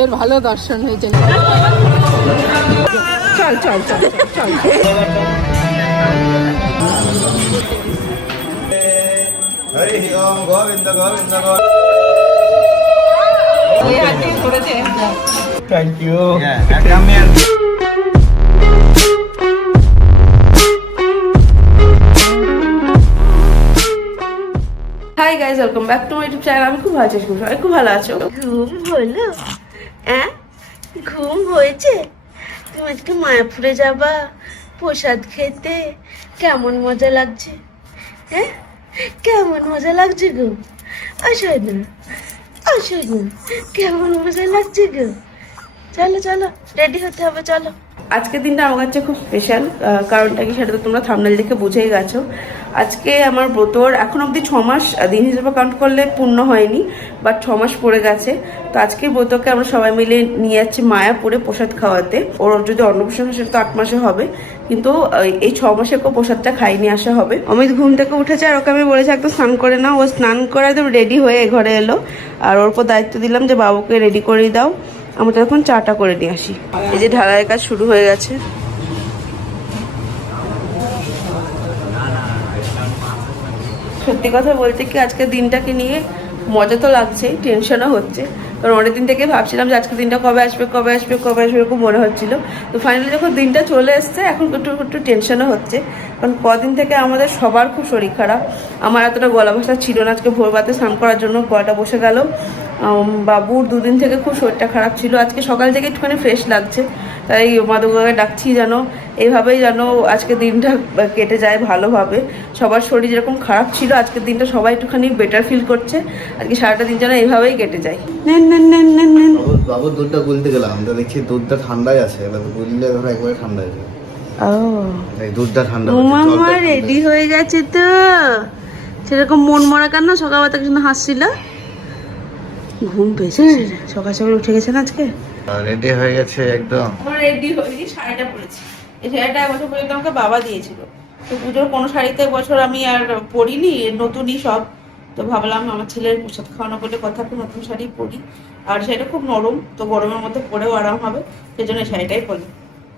এর ভালো দর্শন হয়েছে। চল চল চল চল। Hari Om Gobinda Gobinda thank you. Hi guys, welcome back to my YouTube channel. আমি খুব ভালো আছি, সবাই খুব ভালো আছো। ঘুম হলো? হ্যাঁ, ঘুম হয়েছে? তুমি আজকে মায়াপুরে যাবা প্রসাদ খেতে, কেমন মজা লাগছে? হ্যাঁ, কেমন মজা লাগছে গো? আসো না, আসো না, কেমন মজা লাগছে গো? চলো চলো, রেডি হতে হবে, চলো। আজকের দিনটা আমার কাছে খুব স্পেশাল। কারণটা কি সেটা তো তোমরা থাম্বনেল দেখে বুঝেই গেছো। আজকে আমার ব্রতর এখন অবধি 6 মাস দিন হিসেবে কাউন্ট করলে পূর্ণ হয়নি, বাট 6 মাস পড়ে গেছে। তো আজকের ব্রতকে আমরা সবাই মিলে নিয়ে যাচ্ছি মায়াপুরে প্রসাদ খাওয়াতে। ওর যদি অন্নপ্রাশন হয় সেটা তো 8 মাসে হবে, কিন্তু এই 6 মাসে ওকে প্রসাদটা খাইয়ে নিয়ে আসা হবে। অমিত ঘুম থেকে উঠেছে আর ওকে আমি বলেছি একদম স্নান করে নাও। ও স্নান করে একদম রেডি হয়ে ঘরে এলো, আর ওর উপর দায়িত্ব দিলাম যে বাবুকে রেডি করে দাও, আমরা তখন চাটা করে নিয়ে আসি। এই যে ঢালাইয়ের কাজ শুরু হয়ে গেছে। সত্যি কথা বলতে কি আজকের দিনটাকে নিয়ে মজা তো লাগছে, টেনশনও হচ্ছে। কারণ অনেকদিন থেকে ভাবছিলাম যে আজকের দিনটা কবে আসবে কবে আসবে কবে আসবে এরকম মনে হচ্ছিল। তো ফাইনালি যখন দিনটা চলে এসছে এখন একটু একটু টেনশনও হচ্ছে। কারণ কদিন থেকে আমাদের সবার খুব শরীর খারাপ। আমার এতটা গলা ভাষা ছিল না, আজকে ভোরবাতে স্নান করার জন্য গলাটা বসে গেল। বাবুর 2 দিন থেকে খুব শরীরটা খারাপ ছিল, আজকে সকাল থেকে একটুখানি ফ্রেশ লাগছে। তাই মাদুগাকে ডাকছি যেন এইভাবেই যেন আজকের দিনটা কেটে যায় ভালোভাবে। সবার শরীর যেরকম খারাপ ছিল আজকের দিনটা সবাই একটুখানি বেটার ফিল করছে। আজকে সারাটা দিন যেন এইভাবেই কেটে যায়। বাবুর দুধটা গুলতে গেলাম তো দেখছি দুধটা ঠান্ডাই আছে, এবার গুললে ধরো একবারে ঠান্ডা হয়ে যাবে। এই দুধটা ঠান্ডা হচ্ছে। মামা রেডি হয়ে গেছে তো, সেরকম মন মরা কেন? সকালবেলা তাকে শুনে হাসছিল, ঘুম পেয়েছে, সকাল সকাল উঠে গেছে না আজকে। রেডি হয়ে গেছে একদম। রেডি হয়ে শাড়িটা পরেছি। এই শাড়িটা এবছর পর্যন্ত আমাকে বাবা দিয়েছিল। তো পুজোর কোনো শাড়িতে এবছর আমি আর পরিনি, নতুনই সব। তো ভাবলাম আমার ছেলের প্রসাদ খাওয়ানো বলে কথা, একটু নতুন শাড়ি পরি। আর শাড়িটা খুব নরম, তো গরমের মধ্যে পরেও আরাম হবে, সেই জন্য এই শাড়িটাই পরি।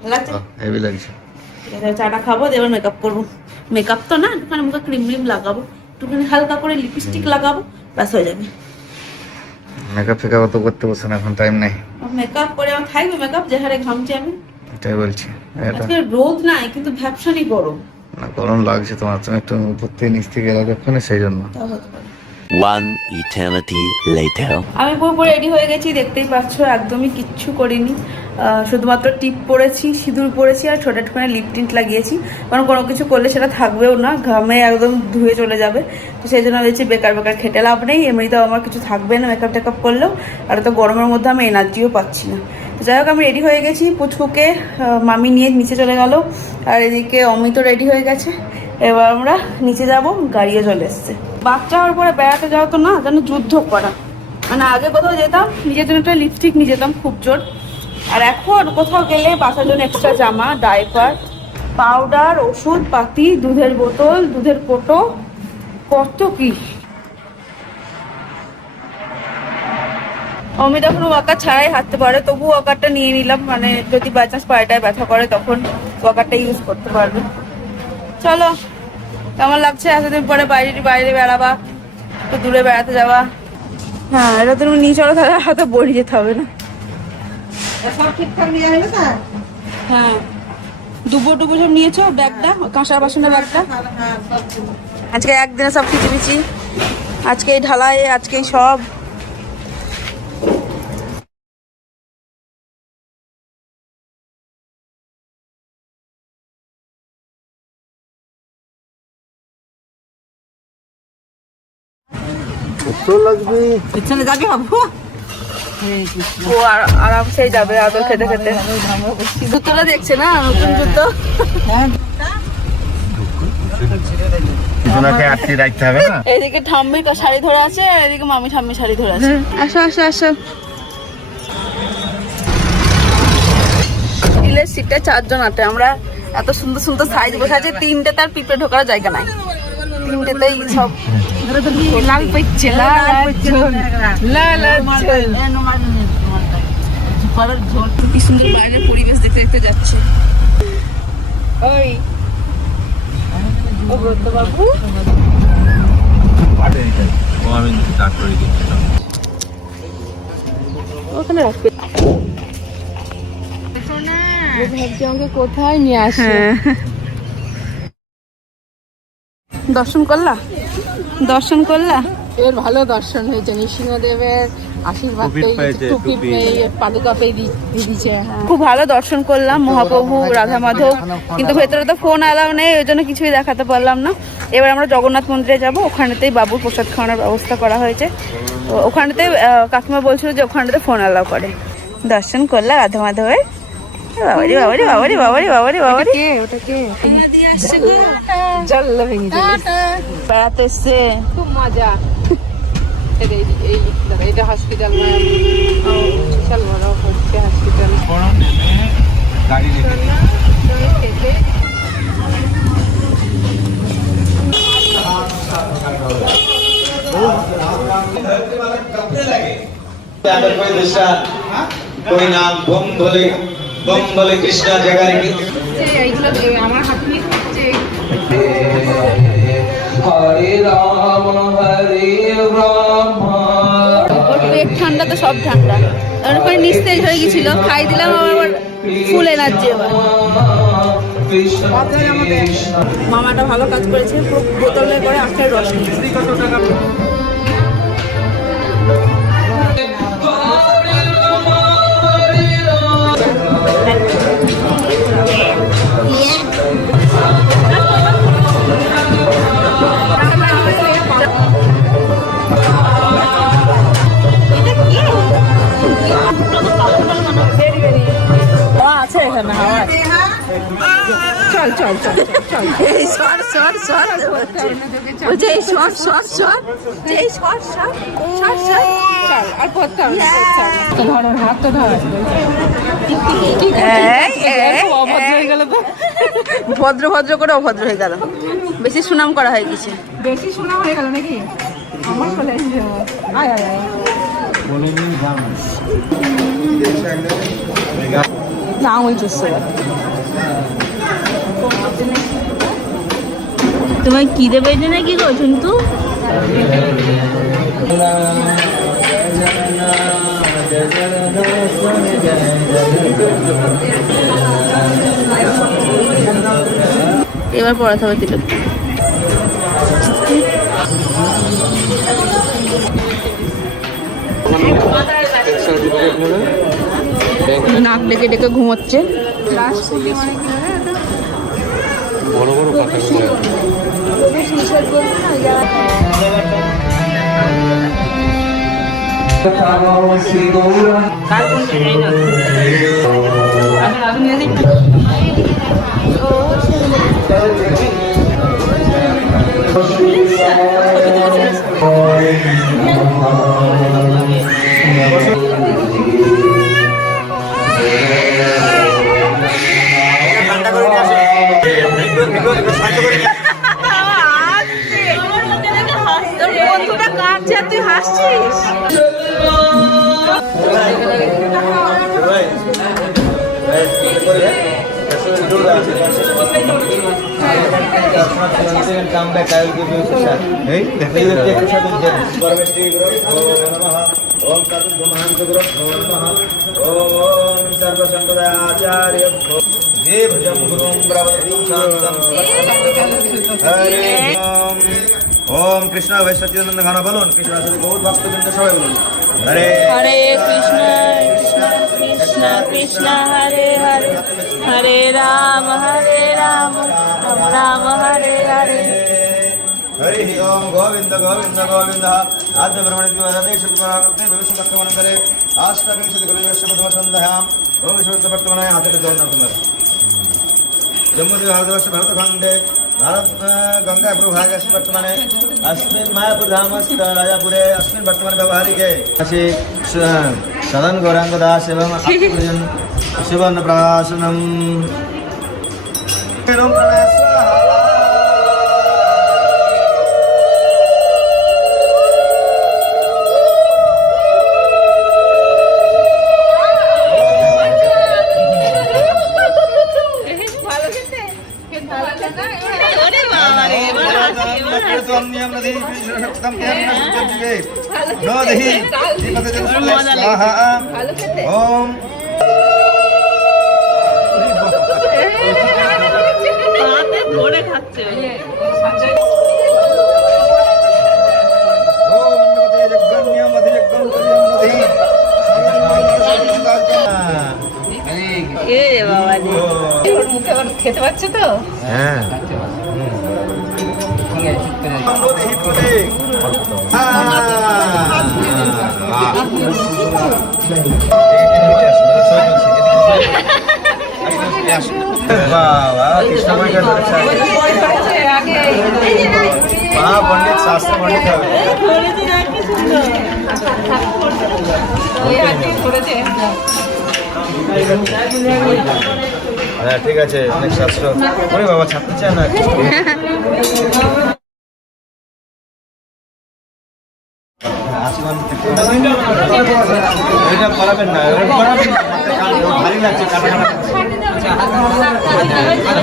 ভালো লাগছে? হেভি লাগছে। চাটা খাবো, এবার মেকআপ করবো। মেকআপ তো না, একটুখানি মুখে ক্রিম ক্রিম লাগাবো, একটুখানি হালকা করে লিপস্টিক লাগাবো, ব্যাস হয়ে যাবে। মেকআপ ফেকআপ তো করতে বসে না, এখন টাইম নেই। মেকআপ করে আমার থাকবে মেকআপ, যে হারে ঘামছি আমি। এটাই বলছি। আজকে রোদ নাই কিন্তু ভ্যাপসানি গরম। না গরম লাগছে তোমার, তুমি একটু উপর থেকে নিচ থেকে এলো যখন, সেই জন্য। One eternity later. আমি পুরোপুরি রেডি হয়ে গেছি, দেখতেই পাচ্ছ একদমই কিচ্ছু করিনি। শুধুমাত্র টিপ পরেছি, সিঁদুর পরেছি আর ছোটো একটুখানি লিপ টিন্ট লাগিয়েছি। কারণ কোনো কিছু করলে সেটা থাকবেও না, ঘামে একদম ধুয়ে চলে যাবে। তো সেই জন্য ভেবেছি বেকার বেকার খেটে লাভ নেই, এমনিতেও আমার কিছু থাকবে না মেকআপ টেকআপ করলেও। আর তো গরমের মধ্যে আমি এনার্জিও পাচ্ছি না। তো যাই হোক আমি রেডি হয়ে গেছি, পুচকুকে মামি নিয়ে নিচে চলে গেল, আর এদিকে অমিতও রেডি হয়ে গেছে। এবার আমরা নিচে যাব, গাড়িও চলে এসছে। বাচ্চা হওয়ার পরে বেড়াতে যাওয়া তো না যেন যুদ্ধ করা। মানে আগে কোথাও যেতাম নিজের জন্য একটা লিপস্টিক নিয়ে যেতাম খুব জোর, আর এখন কোথাও গেলে বাচ্চার জন্য এক্সট্রা জামা, ডাইপার, পাউডার, ওষুধ পাতি, দুধের বোতল, দুধের কোটো, কত কি। অমিত এখন ওয়াকার ছাড়াই হাঁটতে পারে, তবু ওয়াকারটা নিয়ে নিলাম, মানে যদি বাই চান্স পায়েটায় ব্যথা করে তখন ওয়াকারটা ইউজ করতে পারবে। চলো, কেমন লাগছে এতদিন পরে বাইরে বাইরে বেড়াবা, একটু দূরে বেড়াতে যাওয়া? হ্যাঁ, এটা তুমি নিয়ে চলো, তাহলে হয়তো বড়ি যেতে হবে না। সব ঠিকঠাক নিয়ে গেলে না? হ্যাঁ, দুবো টুবো সব নিয়েছো, ব্যাগটা, কাঁসা বাসনের ব্যাগটা। আজকে একদিনে সব খিচিমিচি, আজকে এই ঢালাই, আজকে সব। লাগবে পিছনে যাবি বাবু? ও আরামসেই যাবে আদর খেতে খেতে। জুতোটা দেখছে না, নতুন জুতো। রাখতে হবে না। এদিকে ঠাম্মি শাড়ি ধরে আছে, এদিকে মামি ঠাম্মি শাড়ি ধরে আছে। আসো আসো আসো। স্টিলের সিটে 4 জন আটে। আমরা এত সুন্দর সুন্দর সাইজ বসে আছে, 3টে তার পিঁপড়ে ঢোকার জায়গা নাই, 3টেতেই সব লাল পেচ্ছে, লাল লাল। কি সুন্দর বাইরের পরিবেশ দেখতে দেখতে যাচ্ছে। ওই ও ব্রত বাবু ওখানে রাখবে। ভাবছি আমাকে কোথায় নিয়ে আসে। দর্শন করলা? দর্শন করলা? এর ভালো দর্শন হয়েছে। নৃসিংহদেবের আশীর্বাদ পেয়েছে, টুপি পেয়ে, পাদুকা পেয়ে দিয়ে দিচ্ছে। খুব ভালো দর্শন করলাম মহাপ্রভু রাধা মাধব, কিন্তু ভেতরে তো ফোন অ্যালাউ নেই, ওই জন্য কিছুই দেখাতে পারলাম না। এবার আমরা জগন্নাথ মন্দিরে যাব, ওখানেতেই বাবুর প্রসাদ খাওয়ানোর ব্যবস্থা করা হয়েছে। তো ওখানেতে কাকিমা বলছিল যে ওখানেতে ফোন অ্যালাউ করে। দর্শন করলাম রাধা মাধবের। বাবারি বাবারি বাবারি বাবারি বাবারি বাবারি ওটা কে জল ভেঙে বেড়াতে এসছে। খুব মজা। এটা হসপিটাল বিশাল বড় হচ্ছে হসপিটাল। कोई नाम बम भोले कृष्णा जगह এইগুলো আমার হাত নিয়ে খাচ্ছে। हरे राम ওর পেট ঠান্ডা তো সব ঠান্ডা, ওখানে নিস্তেজ হয়ে গেছিল, খাই দিলাম আবার ফুল এনার্জি। এবার মামাটা ভালো কাজ করেছে, বোতলে করে আখের রস নিয়েছে। আছে এখানে হাওয়া। চল চল চল চল এই সর সর সর বলছে এই সর সর সর এই সর সর সর সর চল আর করতে হবে না, করতে হবে না। তো ধরো হাত তো ধর। অভদ্র হয়ে গেল তো। ভদ্র ভদ্র করে অভদ্র হয়ে গেল, বেশি সুনাম করা হয়ে গেছে। বেশি শোনা হয়ে গেল নাকি? আমার চলে আসছে। আয় আয় আয়। না আঙুল চুষছে। তোমার কি দেবে নাকি গো কিন্তু? এবার পড়াতে হবে তিলক। নাক ডেকে ডেকে ঘুমোচ্ছে। বড় বড় কথাগুলো তোর বন্ধুটা কাঁদছে আর তুই হাসছিস। come back, I will give you prasad. Hey, you will take prasad with them. Parvati Guru, Om Namaha, Om Tatu Brahman Guru, Om Namaha, Om Sarva Sampradaya Acharya, Dev Jam Gurum Bravati Santam Hare Om Om Krishna Vaishnavananda Ghana Balon, Krishna Sadi Gaur Bhakta Binda Shavai Balon. Hare हरे कृष्णा कृष्णा कृष्णा कृष्णा हरे हरे हरे राम राम राम हरे हरे। हरि ओम गोविंद गोविंद गोविंद आद्य ब्रह्मणि द्वादेश कुमारते भविष्य तत्वमन करे आष्टाविंशति गुरुयस्य प्रथम संध्यायां ओम विश्वस्य वर्तमाने हाथे जगन्नाथ कुमार जम्मू भारतवर्ष भारतखंडे भारत गंगा प्रभागस्य वर्तमाने अस्मिन् मायापुर धामस्थ राजापुरे अस्मिन् वर्तमाने व्यवहारिके अशि सदन गौरांग दास एवं अक्रुजन शिवन प्राशनम एवं দেহি বিষ্ণুশক্তম তেজস্যে নো দেহি দীপতে স্বাহা ওম ধরে খাচ্ছে ওর মুখে ওর খেতে পাচ্ছে তো? হ্যাঁ पंडित शास्त्र पंडित হ্যাঁ ঠিক আছে অনেক শাস্ত্র ওরে বাবা ছাড়তে চায় না এটা পড়াবেন না ভারী লাগছে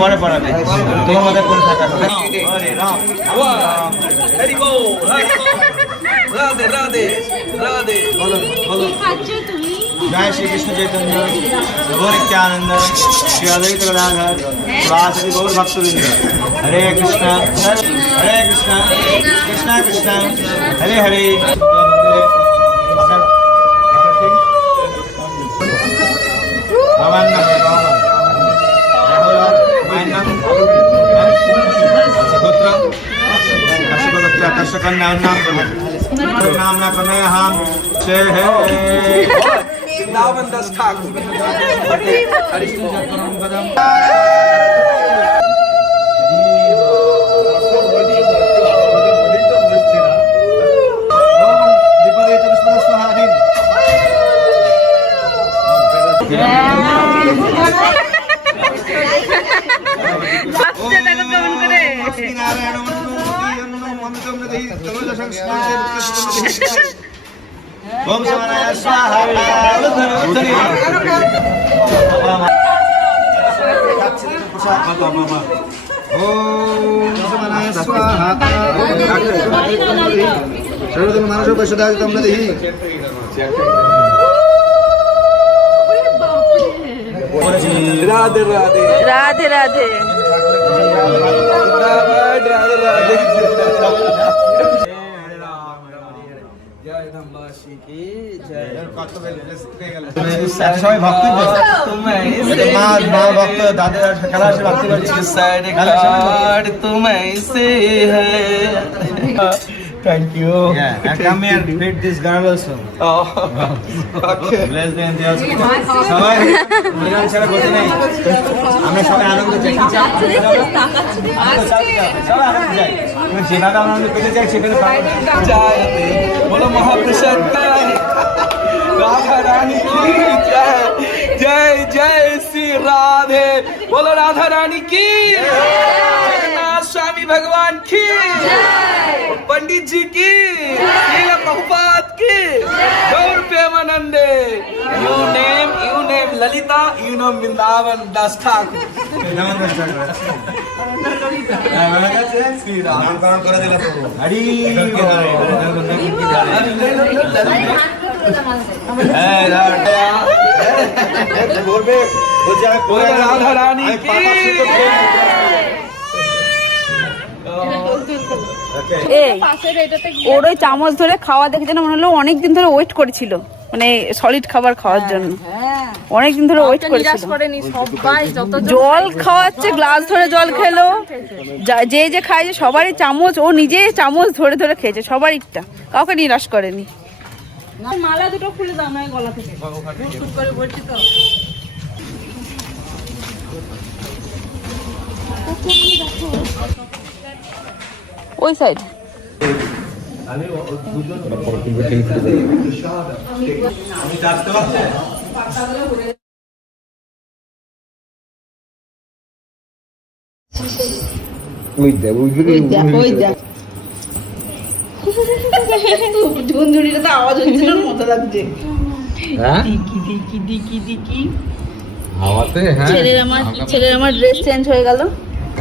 পরে পড়াবে তোমার মধ্যে কোন থাকা রাধে রাধে রাধে বলো বলো जय श्री कृष्ण चैतन्य गौर नित्यानंद श्री अद्वैत गदाधर वासुदेव गौर भक्तवृंद हरे कृष्ण कृष्ण कृष्ण हरे हरे नाम ना कन्हैया हम से है वृंदावन 10 ठाकुर ओम समानाय स्वाहा ओम समानाय स्वाहा सर्वतम मानसो पशुदायितं नदिः राधे राधे রাধে রাধে राधे राधे সবাই ভক্তি মা ভক্ত দাদা খেলা ভক্তি Thank you. Yeah, and come here and meet this girl also. Oh, okay. Bless them, they also. সবাই মিলন ছাড়া গতি নেই আমরা সবাই আনন্দ চাই সবাই আনন্দ চাই যেভাবে আনন্দ পেতে চাই সেভাবে পাবো বলো মহাপ্রসাদ राधा रानी की जय जय जय श्री राधे बोलो राधा रानी की जगन्नाथ स्वामी भगवान की पंडित जी की लीला प्रभुपाद की गौर प्रेमानंदे यू नेम ललिता यू नो वृंदावन 10 ठाकुर श्री राम नामकरण করে দিলা প্রভু হরি राधा रानी ওর ওই চামচ ধরে খাওয়া দেখে যেন মনে হলো অনেকদিন ধরে ওয়েট করেছিল মানে সলিড খাবার খাওয়ার জন্য অনেকদিন ধরে ওয়েট করেছিল জল খাওয়াচ্ছে গ্লাস ধরে জল খেলো যে যে খাইছে সবারই চামচ ও নিজে চামচ ধরে ধরে খেয়েছে সবারইটা কাউকে নিরাশ করেনি মালা দুটো খুলে দাও না গলা থেকে করে বলছি তো ওই সাইড ঝুনঝুনিটা তো আওয়াজ হচ্ছিল মতো লাগছে ছেলের আমার ড্রেস চেঞ্জ হয়ে গেল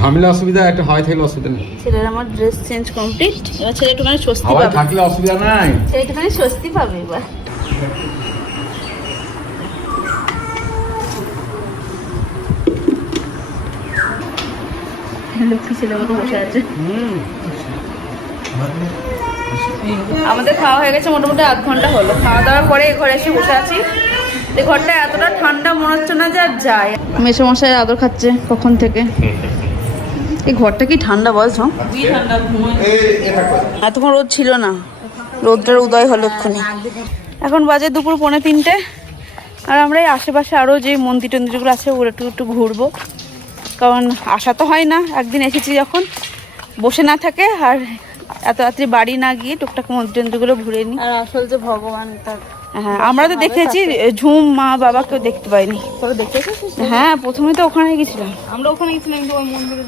ঘামলে অসুবিধা একটা হয় থাকলে অসুবিধা নেই। ছেলের আমার ড্রেস চেঞ্জ কমপ্লিট, এবার ছেলে একটুখানি স্বস্তি হাওয়ায় পাবে, থাকলে অসুবিধা নাই। ছেলে একটুখানি স্বস্তি পাবে এবার। লক্ষ্মী ছেলে মতো বসে আছে। আমাদের খাওয়া হয়ে গেছে মোটামুটি আধ ঘন্টা হলো, খাওয়া দাওয়ার পরে এই ঘরে এসে বসে আছি। এই ঘরটা এতটা ঠান্ডা মনে হচ্ছে না যে আর যায়। মেসোমশাই আদর খাচ্ছে কখন থেকে। এই ঘরটা কি ঠান্ডা বলছো? এতক্ষণ রোদ ছিল না, রোদটার উদয় হলো এক্ষুনি। এখন বাজে দুপুর 2:45, আর আমরা এই আশেপাশে আরও যে মন্দির টন্দিরগুলো আছে ওগুলো একটু একটু ঘুরবো, কারণ আসা তো হয় না। একদিন এসেছি যখন বসে না থাকে, আর এত রাত্রি বাড়ি না গিয়ে টুকটাক মন্দির টন্দিরগুলো ঘুরে নিই। আর আসল যে ভগবান তার, হ্যাঁ আমরা তো দেখেছি, ঝুম মা বাবা কেউ দেখতে পাইনি। তোরা দেখেছিস? হ্যাঁ প্রথমে তো ওখানে গেছিলাম, আমরা ওখানে গেছিলাম কিন্তু ওই মন্দিরে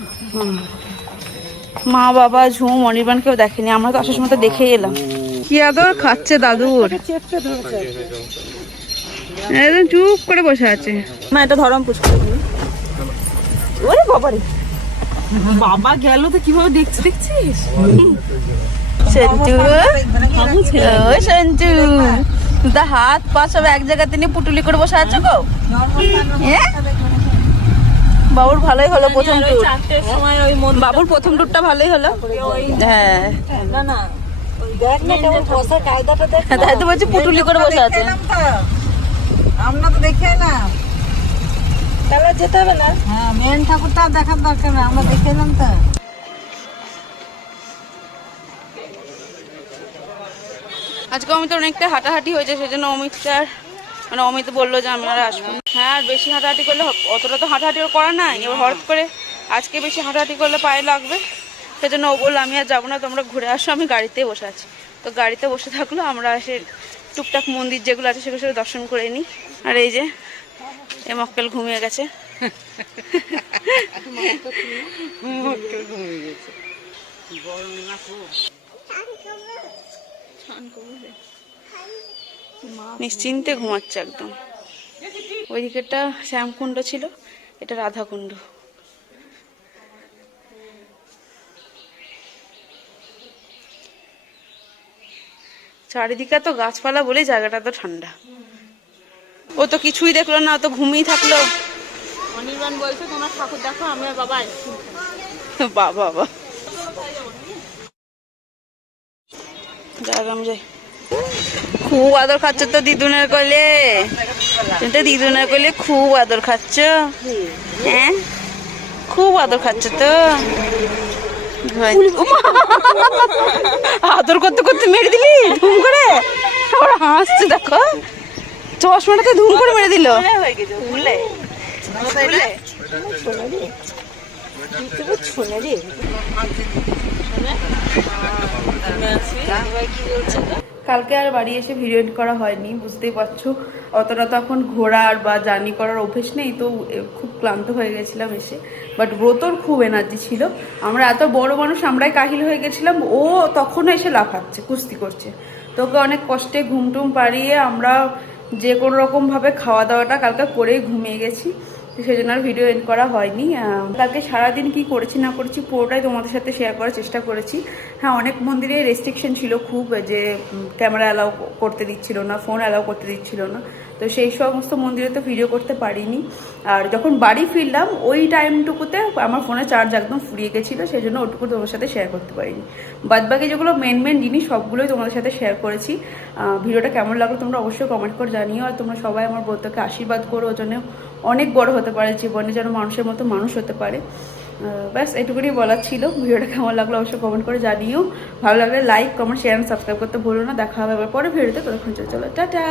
মা বাবা ঝুম অনির্বাণ কেউ দেখেনি, আমরা তো আসার সময় তো দেখেই এলাম। কি আদর খাচ্ছে দাদুর, একদম চুপ করে বসে আছে। না, এটা ধরম পুষ্কর। ওরে বাবারে, বাবা গেল তো কিভাবে দেখছিস? সঞ্জু, ও সঞ্জু, তা হাত পা সব এক জায়গাতে নিয়ে পুটুলি করে বসে আছো গো। বাবুর ভালোই হলো প্রথম ট্যুর, বাবুর প্রথম ট্যুরটা ভালোই হলো। হ্যাঁ না না, দেখ না কেমন বসার কায়দাটা দেখ। তাই তো বলছি পুটুলি করে বসে আছে। আমরা তো দেখে না, তাহলে যেতে হবে না। হ্যাঁ, মেন ঠাকুরটা দেখার দরকার না, আমরা দেখে এলাম তো। আজকে অমিত অনেকটা হাঁটাহাঁটি হয়েছে, সেজন্য অমিতটার মানে অমিত বললো যে আমি আর আসবো। হ্যাঁ, আর বেশি হাঁটাহাঁটি করলে অতটা তো হাঁটাহাঁটি করা নাই, এবার হঠাৎ করে আজকে বেশি হাঁটাহাঁটি করলে পায়ে লাগবে, সেজন্য ও বললো আমি আর যাবো না, তোমরা ঘুরে আসো, আমি গাড়িতেই বসে আছি। তো গাড়িতে বসে থাকলো, আমরা এসে টুকটাক মন্দির যেগুলো আছে সেগুলো সেগুলো দর্শন করে নিই। আর এই যে এ মক্কেল ঘুমিয়ে গেছে। নিশ্চিন্তে ঘুমাচ্ছে একদম। ওই দিকেরটা শ্যামকুণ্ড ছিল, এটা রাধাকুণ্ড। চারিদিকে তো গাছপালা বলে জায়গাটা তো ঠান্ডা। ও তো কিছুই দেখলো না, ও তো ঘুমিয়ে থাকলো। অনির্বাণ বলছে তোমরা ঠাকুর দেখো, আমি আর বাবা বাবা যাই যাই। খুব আদর খাচ্ছ তো দিদুনের কোলে, তুমি তো দিদুনের কোলে খুব আদর খাচ্ছ। হ্যাঁ, খুব আদর খাচ্ছ তো। আদর করতে করতে মেরে দিলি ধুম করে, আবার হাসছে দেখো, চশমাটাতে ধুম করে মেরে দিল। কালকে আর বাড়ি এসে ভিডিও এডিট করা হয়নি, বুঝতেই পারছো। অতটা তো এখন ঘোরার বা জার্নি করার অভ্যেস নেই, তো খুব ক্লান্ত হয়ে গেছিলাম এসে। বাট ব্রতর খুব এনার্জি ছিল, আমরা এত বড় মানুষ আমরাই কাহিল হয়ে গেছিলাম, ও তখনও এসে লাফাচ্ছে, কুস্তি করছে। তোকে অনেক কষ্টে ঘুমটুম পাড়িয়ে আমরা যে কোনো রকমভাবে খাওয়া দাওয়াটা কালকে করেই ঘুমিয়ে গেছি, সেই জন্য আর ভিডিও এন্ড করা হয়নি। কালকে সারাদিন কি করেছি না করেছি পুরোটাই তোমাদের সাথে শেয়ার করার চেষ্টা করেছি। হ্যাঁ, অনেক মন্দিরে রেস্ট্রিকশন ছিল খুব, যে ক্যামেরা অ্যালাউ করতে দিচ্ছিল না, ফোন অ্যালাউ করতে দিচ্ছিল না, তো সেই সমস্ত মন্দিরে তো ভিডিও করতে পারিনি। আর যখন বাড়ি ফিরলাম ওই টাইমটুকুতে আমার ফোনে চার্জ একদম ফুরিয়ে গেছিলো, সেই জন্য ওটুকু তোমাদের সাথে শেয়ার করতে পারিনি। বাদবাকি যেগুলো মেন জিনিস সবগুলোই তোমাদের সাথে শেয়ার করেছি। ভিডিওটা কেমন লাগলো তোমরা অবশ্যই কমেন্ট করে জানিও। আর তোমরা সবাই আমার ব্রতকে আশীর্বাদ করো, ওর জন্য অনেক বড় হতে পারে জীবনে, যেন মানুষের মতো মানুষ হতে পারে। ব্যাস এটুকুনি বলার ছিল। ভিডিওটা কেমন লাগলো অবশ্যই কমেন্ট করে জানিও। ভালো লাগলে লাইক কমেন্ট শেয়ার সাবস্ক্রাইব করতে ভুলো না। দেখা হবে আবার পরে ভিডিওতে, ততক্ষণ চলো টাটা।